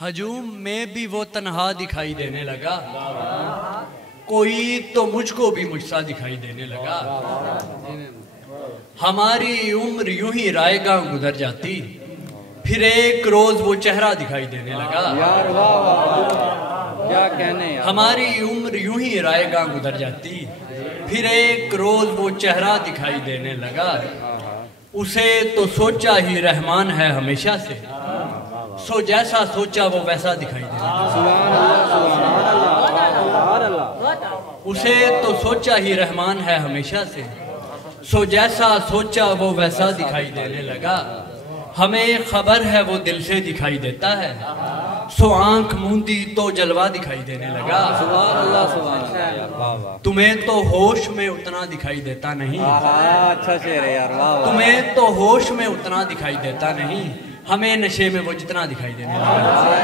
हजूम में भी वो तन्हा दिखाई देने लगा, कोई तो मुझको भी मुझसा दिखाई देने लगा। हमारी उम्र यूं ही रायगां गुजर जाती, फिर एक रोज वो चेहरा दिखाई देने लगा। यार वाह वाह, क्या कहने यार। हमारी उम्र यूं ही रायगां गुजर जाती, फिर एक रोज वो चेहरा दिखाई देने लगा। उसे तो सोचा ही रहमान है हमेशा से, सो जैसा सोचा वो वैसा दिखाई देने लगा। उसे तो सोचा ही रहमान है हमेशा से, सो जैसा सोचा वो वैसा दिखाई देने लगा। हमें खबर है वो दिल से दिखाई देता है, सो आंख मूंदी तो जलवा दिखाई देने लगा। सुभान अल्लाह सुभान अल्लाह। तुम्हें तो होश में उतना दिखाई देता नहीं, अच्छा शेर है यार, वाह वाह। तुम्हें तो होश में उतना दिखाई देता नहीं, हमें नशे में वो जितना दिखाई देने लगा।